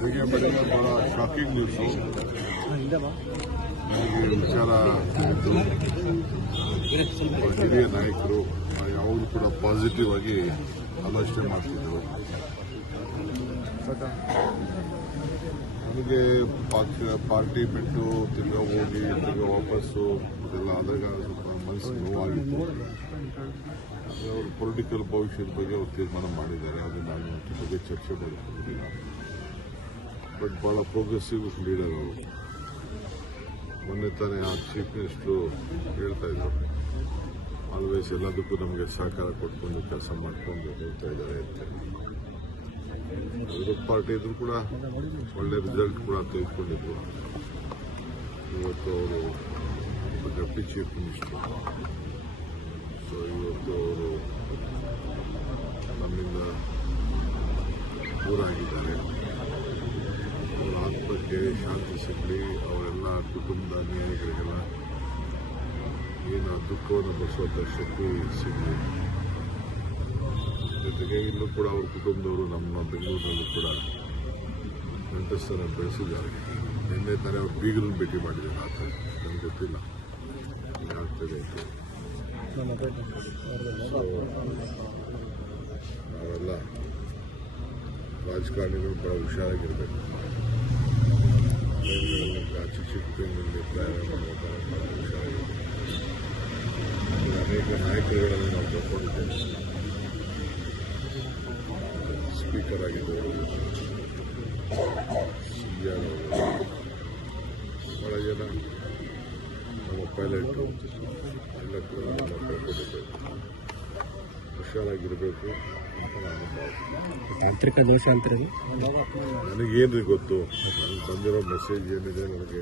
ಬೆಳಗ್ಗೆ ಬಹಳ shocking news. ನನಗೆ ವಿಚಾರ ಇದ್ದು ಹಿರಿಯ ನಾಯಕರು ಯಾವಾಗಲೂ ಕೂಡ ಪಾಸಿಟಿವ್ ಆಗಿ ಆಲೋಚನೆ ಮಾಡ್ತಿದ್ದರು. ನನಗೆ ಪಾರ್ಟಿ ಬಿಟ್ಟು ತಿರ್ಗಾ ಹೋಗಿ ತಿರ್ಗಾ ವಾಪಸ್ಸು ಇದೆಲ್ಲ ಆದಾಗ ಸ್ವಲ್ಪ ಮನಸ್ಸು ನೋವಾಗಿತ್ತು. ಅವ್ರ ಪೊಲಿಟಿಕಲ್ ಭವಿಷ್ಯದ ಬಗ್ಗೆ ಅವರು ತೀರ್ಮಾನ ಮಾಡಿದ್ದಾರೆ. ಅದು ನಾನು ಬಗ್ಗೆ ಚರ್ಚೆ ಮಾಡಿಕೊಂಡಿಲ್ಲ. ಬಟ್ ಭಾಳ ಪ್ರೋಗ್ರೆಸಿವ್ ಲೀಡರ್ ಅವರು. ಮೊನ್ನೆ ತಾನೇ ಆ ಚೀಫ್ ಮಿನಿಸ್ಟರು ಹೇಳ್ತಾ ಇದ್ರು, ಆಲ್ವೇಸ್ ಎಲ್ಲದಕ್ಕೂ ನಮಗೆ ಸಹಕಾರ ಕೊಟ್ಕೊಂಡು ಕೆಲಸ ಮಾಡಿಕೊಂಡು ಹೇಳ್ತಾ ಇದ್ದಾರೆ ಅಂತ. ವಿರೋಧ ಪಾರ್ಟಿ ಇದ್ರು ಕೂಡ ಒಳ್ಳೆ ರಿಸಲ್ಟ್ ಕೂಡ ತೆಗೆದುಕೊಂಡಿದ್ರು. ಇವತ್ತು ಅವರು ಡೆಪ್ಟಿ ಚೀಫ್ ಮಿನಿಸ್ಟರ್. ಸೊ ಇವತ್ತು ಅವರು ನಮ್ಮಿಂದ ದೂರ ಆಗಿದ್ದಾರೆ. ಅವರ ಆತ್ಮಕ್ಕೆ ಶಾಂತಿ ಸಿಗಲಿ, ಅವರೆಲ್ಲ ಕುಟುಂಬದ ಅನ್ಯಾಯಿಗಳಿಗೆಲ್ಲ ಏನು ದುಃಖವನ್ನು ಬರೆಸುವಂಥ ಶಕ್ತಿ ಸಿಗಲಿ. ಜೊತೆಗೆ ಇಲ್ಲೂ ಕೂಡ ಅವ್ರ ಕುಟುಂಬದವರು ನಮ್ಮ ಬೆಂಗಳೂರಿನಲ್ಲೂ ಕೂಡ ನೆಂಟಸ್ಥರನ್ನು ಬೆಳೆಸಿದ್ದಾರೆ. ನಿನ್ನೆ ತಾನೇ ಅವ್ರ ಬೀಗರನ್ನು ಭೇಟಿ ಮಾಡಿದ್ದಾರೆ. ಆತ ನನಗೆ ಗೊತ್ತಿಲ್ಲ ಆಗ್ತದೆ ಅಂತ. ನಾವೆಲ್ಲ ರಾಜಕಾರಣಿಗಳು ಬಹಳ ಹುಷಾರಾಗಿರ್ಬೇಕು. ಚಿಕ್ಕ ಚಿಕ್ಕ ಬೆಂಗಳೂರಲ್ಲಿ ಪ್ರಯಾಣ ಮಾಡುವಾಗ ಬಹಳ ಹುಷಾರಾಗಿರ್ಬೇಕು. ಅನೇಕ ನಾಯಕರುಗಳನ್ನು ನಾವು ಕರ್ಕೊಂಡಿದ್ದೇವೆ. ಸ್ಪೀಕರ್ ಆಗಿದ್ದವರು, ಸಿಎಂ ಅವರು, ಬಹಳ ಜನ ನಮ್ಮ ಪೈಲಟು ಎಲ್ಲ ಕೂಡ ನಮ್ಮ ಕರ್ಕೊಂಡಿದ್ದೇವೆ. ಹುಷಾರಾಗಿರಬೇಕು ಅಂತ ನಾನು ಭಾವಿಸ್ತೀನಿ. ತಾಂತ್ರಿಕ ದೋಷ ಅಂತಾರಲ್ಲಿ ನನಗೇನ್ರಿ ಗೊತ್ತು. ನನಗೆ ಬಂದಿರೋ ಮೆಸೇಜ್ ಏನಿದೆ ನನಗೆ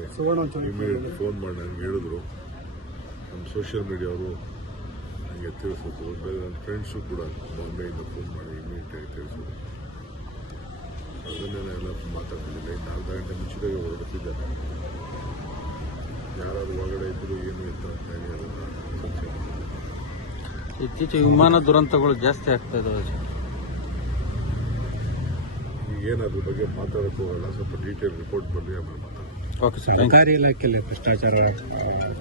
ಇಮಿಡಿಯೇಟ್ ಫೋನ್ ಮಾಡಿ ನನಗೆ ಹೇಳಿದ್ರು. ನಮ್ಮ ಸೋಷಿಯಲ್ ಮೀಡಿಯಾವರು ನನಗೆ ತಿಳಿಸಿದ್ರು. ನನ್ನ ಫ್ರೆಂಡ್ಸು ಕೂಡ ಬಾಂಬೆಯಿಂದ ಫೋನ್ ಮಾಡಿ ಇಮಿಡಿಯೇಟಾಗಿ ತಿಳಿಸಿದ್ರು. ಅದನ್ನೇ ಎಲ್ಲ ಮಾತಾಡ್ತಿದ್ದಿಲ್ಲ. ಇನ್ನು ಅರ್ಧ ಗಂಟೆ ಮುಂಚಿತಾಗೆ ಹೊರಡುತ್ತಿದ್ದಾರೆ. ಯಾರಾದ್ರೂ ಒಳಗಡೆ ಇದ್ರು ಏನು ಅಂತ ಹೇಳಿ ಅದನ್ನು ಚರ್ಚೆ ಮಾಡ್ತಾರೆ. ಇತ್ತೀಚೆಗೆ ವಿಮಾನ ದುರಂತಗಳು ಜಾಸ್ತಿ ಆಗ್ತಾ ಇದಾವೆ. ಈಗೇನಾದ್ರ ಬಗ್ಗೆ ಮಾತಾಡೋಕೆ ಹೋಗಲ್ಲ. ಸ್ವಲ್ಪ ಡೀಟೇಲ್ ರಿಪೋರ್ಟ್ ಬರಲಿ, ಆಮೇಲೆ ಮಾತಾಡೋಣ. Okay sir. ಸರ್ಕಾರಿ ಇಲಾಖೆಯಲ್ಲಿ ಭ್ರಷ್ಟಾಚಾರ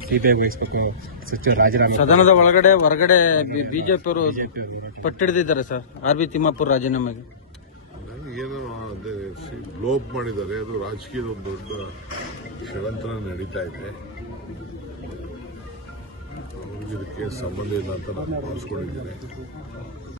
ಸಿಬಿಐ ವಹಿಸಬೇಕು, ಸಚಿವ ರಾಜೀನಾಮೆ. ಸದನದ ಒಳಗಡೆ ಹೊರಗಡೆ ಬಿಜೆಪಿಯವರು ಪಟ್ಟಿಡಿದಿದ್ದಾರೆ ಸರ್. ಆರ್.ಬಿ. ತಿಮ್ಮಾಪುರ್ ರಾಜೀನಾಮೆಗೆ ಏನೋ ಅದೇ ಲೋಪ್ ಮಾಡಿದ್ದಾರೆ. ಅದು ರಾಜಕೀಯದ ಒಂದು ದೊಡ್ಡ ಷಡ್ಯಂತ್ರ ನಡೀತಾ ಇದೆ. ಅವ್ರಿಗೆ ಇದಕ್ಕೆ ಸಂಬಂಧ ಇಲ್ಲ ಅಂತ ನಾನು ಭಾವಿಸ್ಕೊಂಡಿದ್ದೇನೆ.